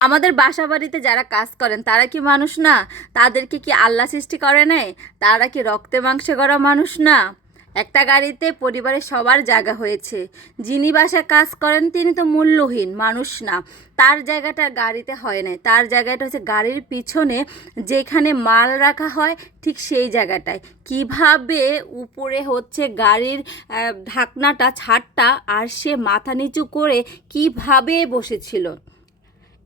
আমাদের বাসা বাড়িতে যারা কাজ করেন, তারা কি মানুষ না? তাদেরকে কি আল্লাহ সৃষ্টি করে নাই? তারা কি রক্তে মাংসে গড়া মানুষ না? একটা গাড়িতে পরিবারের সবার জায়গা হয়েছে। যিনি বাসায় কাজ করেন, তিনি তো মূল্যহীন, মানুষ না। তার জায়গাটা গাড়িতে হয় নাই। তার জায়গাটা হচ্ছে গাড়ির পিছনে, যেখানে মাল রাখা হয়, ঠিক সেই জায়গাটায়। কীভাবে উপরে হচ্ছে গাড়ির ঢাকনাটা, ছাদটা, আর সে মাথা নিচু করে কীভাবে বসেছিল?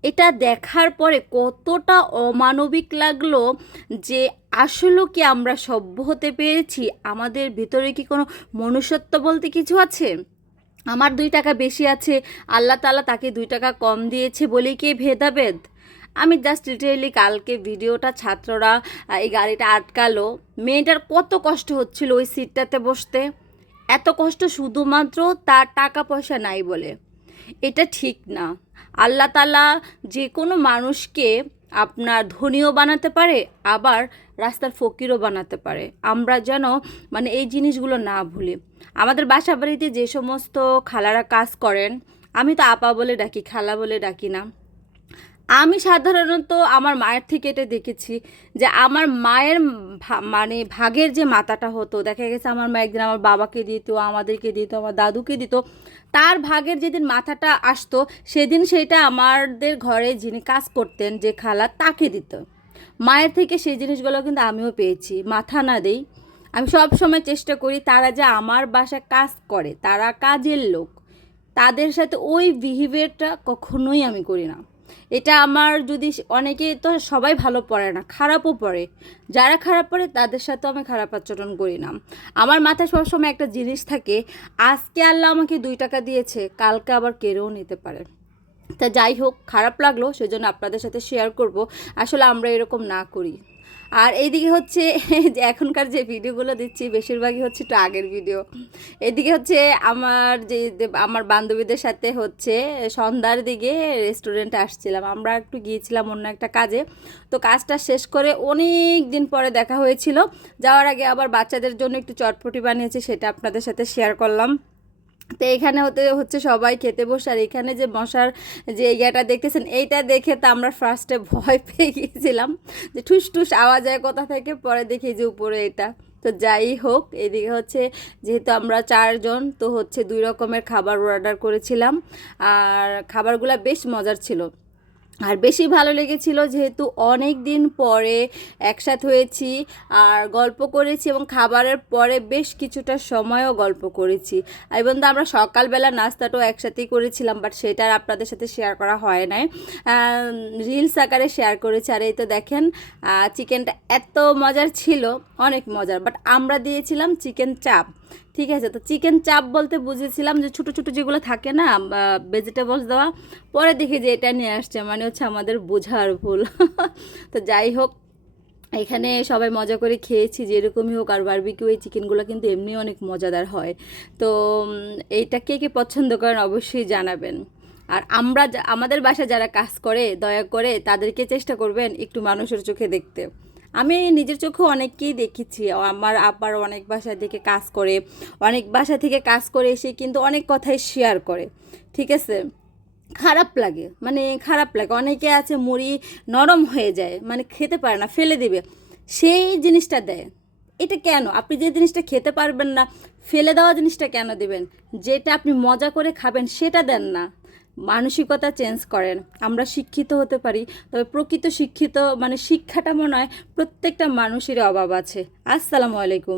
এটা দেখার পরে কতটা অমানবিক লাগল যে আসলে কি আমরা সভ্য হতে পেরেছি? আমাদের ভিতরে কি কোনো মনুষ্যত্ব বলতে কিছু আছে? আমার দুই টাকা বেশি আছে, আল্লাহ তালা তাকে দুই টাকা কম দিয়েছে বলেই কি ভেদাভেদ? আমি জাস্ট ডিটেইলি কালকে ভিডিওটা ছাত্ররা এই গাড়িটা আটকালো। মেয়েটার কত কষ্ট হচ্ছিল ওই সিটটাতে বসতে? এত কষ্ট শুধুমাত্র তার টাকা পয়সা নাই বলে। এটা ঠিক না। আল্লাহ তালা যে কোনো মানুষকে আপনার ধনীও বানাতে পারে, আবার রাস্তার ফকিরও বানাতে পারে। আমরা যেন মানে এই জিনিসগুলো না ভুলি। আমাদের বাসা বাড়িতে যে সমস্ত খালারা কাজ করেন, আমি তো আপা বলে ডাকি, খালা বলে ডাকি না। আমি সাধারণত আমার মায়ের থেকে এটা দেখেছি যে আমার মায়ের মানে ভাগের যে মাথাটা হতো, দেখা গেছে আমার মা একদিন আমার বাবাকে দিত, আমাদেরকে দিত, আমার দাদুকে দিত, তার ভাগের যেদিন মাথাটা আসতো, সেদিন সেটা আমাদের ঘরে যিনি কাজ করতেন, যে খালা, তাকে দিত। মায়ের থেকে সেই জিনিসগুলো কিন্তু আমিও পেয়েছি, মাথা না দেই। আমি সব সময় চেষ্টা করি তারা যে আমার বাসায় কাজ করে, তারা কাজের লোক, তাদের সাথে ওই বিহেভিয়ারটা কখনোই আমি করি না। এটা আমার যদি অনেকে তো সবাই ভালো পড়ে না, খারাপও পড়ে। যারা খারাপ পড়ে তাদের সাথেও আমি খারাপ আচরণ করি না। আমার মাথায় সবসময় একটা জিনিস থাকে, আজকে আল্লাহ আমাকে দুই টাকা দিয়েছে, কালকে আবার কেড়েও নিতে পারে। তা যাই হোক, খারাপ লাগল, সেজন্য আপনাদের সাথে শেয়ার করব। আসলে আমরা এরকম না করি। আর এইদিকে হচ্ছে যে এখনকার যে ভিডিওগুলো দিচ্ছি, বেশিরভাগই হচ্ছে একটু আগের ভিডিও। এদিকে হচ্ছে আমার যে আমার বান্ধবীদের সাথে হচ্ছে সন্ধ্যার দিকে রেস্টুরেন্টে আসছিলাম। আমরা একটু গিয়েছিলাম অন্য একটা কাজে। তো কাজটা শেষ করে অনেক দিন পরে দেখা হয়েছিল। যাওয়ার আগে আবার বাচ্চাদের জন্য একটু চটপটি বানিয়েছি, সেটা আপনাদের সাথে শেয়ার করলাম। তো এখানে হতে, হচ্ছে সবাই খেতে বসে, আর এখানে যে মশার যে ইয়েটা দেখতেছেন, এইটা দেখে তো আমরা ফার্স্টে ভয় পেয়ে গিয়েছিলাম যে ঠুস ঠুস আওয়াজ হয় কোথা থেকে, পরে দেখি যে উপরে এটা। তো যাই হোক, এদিকে হচ্ছে যেহেতু আমরা চারজন, তো হচ্ছে দুই রকমের খাবার অর্ডার করেছিলাম, আর খাবারগুলো বেশ মজার ছিল। আর বেশি ভালো লেগেছিল যেহেতু অনেক দিন পরে একসাথে হয়েছি আর গল্প করেছি এবং খাবারের পরে বেশ কিছুটা সময়ও গল্প করেছি। এবং তো আমরা সকালবেলা নাস্তাটাও একসাথেই করেছিলাম বাট সেটা আর আপনাদের সাথে শেয়ার করা হয় নাই। রিলস আকারে শেয়ার করেছি। আর এই তো দেখেন চিকেনটা এত মজার ছিল, অনেক মজার বাট আমরা দিয়েছিলাম চিকেন চাপ। ঠিক আছে, তো চিকেন চাপ বলতে বুঝেছিলাম যে ছোটো ছোটো যেগুলো থাকে না ভেজিটেবলস দেওয়া, পরে দেখি যে এটা নিয়ে আসছে মানে হচ্ছে আমাদের বোঝার ভুল। তো যাই হোক, এখানে সবাই মজা করে খেয়েছি, যেরকমই হোক, আর বারবিকিউ এই চিকেনগুলো কিন্তু এমনি অনেক মজাদার হয়। তো এইটা কে কে পছন্দ করেন অবশ্যই জানাবেন। আর আমরা আমাদের বাসায় যারা কাজ করে, দয়া করে তাদেরকে চেষ্টা করবেন একটু মানুষের চোখে দেখতে। আমি নিজের চোখে অনেককেই দেখেছি। আমার আব্বার অনেক বাসা থেকে কাজ করে, অনেক বাসা থেকে কাজ করে এসে কিন্তু অনেক কথাই শেয়ার করে, ঠিক আছে? খারাপ লাগে মানে খারাপ লাগে। অনেকে আছে মুড়ি নরম হয়ে যায় মানে খেতে পারে না, ফেলে দিবে। সেই জিনিসটা দেয়। এটা কেন? আপনি যে জিনিসটা খেতে পারবেন না, ফেলে দেওয়া জিনিসটা কেন দিবেন? যেটা আপনি মজা করে খাবেন সেটা দেন না। মানসিকতা চেঞ্জ করেন। আমরা শিক্ষিত হতে পারি, তবে প্রকৃত শিক্ষিত মানে শিক্ষাটা মনে হয় প্রত্যেকটা মানুষেরই অভাব আছে। আসসালামু আলাইকুম।